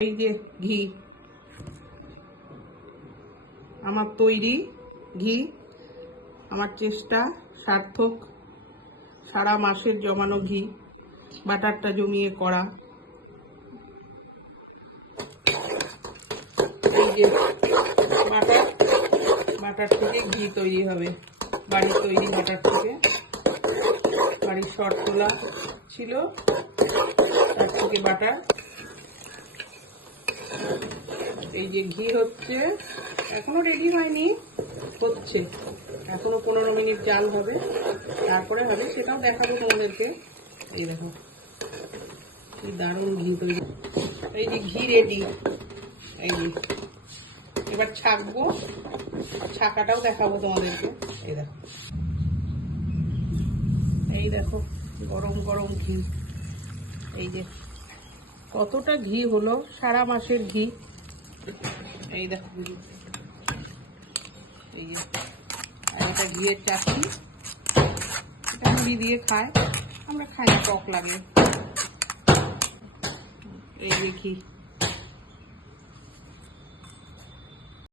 এই যে ঘি, আমার তৈরি ঘি, আমার চেষ্টা সার্থক। সারা মাসের জমানো ঘি, বাটারটা জমিয়ে করা। এই যে বাটার থেকে ঘি তৈরি হবে, বাড়ির তৈরি বাটার থেকে। বাড়ির শর্ট তোলা ছিল, তার থেকে বাটার। এই যে ঘি হচ্ছে, এখনো রেডি হয়নি, হচ্ছে এখনো 15 মিনিট জাল হবে, তারপরে হবে, সেটাও দেখাবো তোমাদেরকে। এই দেখো কি দারুণ ঘি তৈরি। এই যে ঘি রেডি, এই যে এবার ছাকবো, ছাকাটাও দেখাবো তোমাদেরকে। এই দেখো, এই দেখো গরম গরম ঘি। এই যে কতটা ঘি হলো, সারা মাসের ঘি। এই দেখো ঘি, এই যে এটা ঘিয়ের চাটনি, এটা মুড়ি দিয়ে খায়, আমরা খাই না, টক লাগে। এই যে ঘি।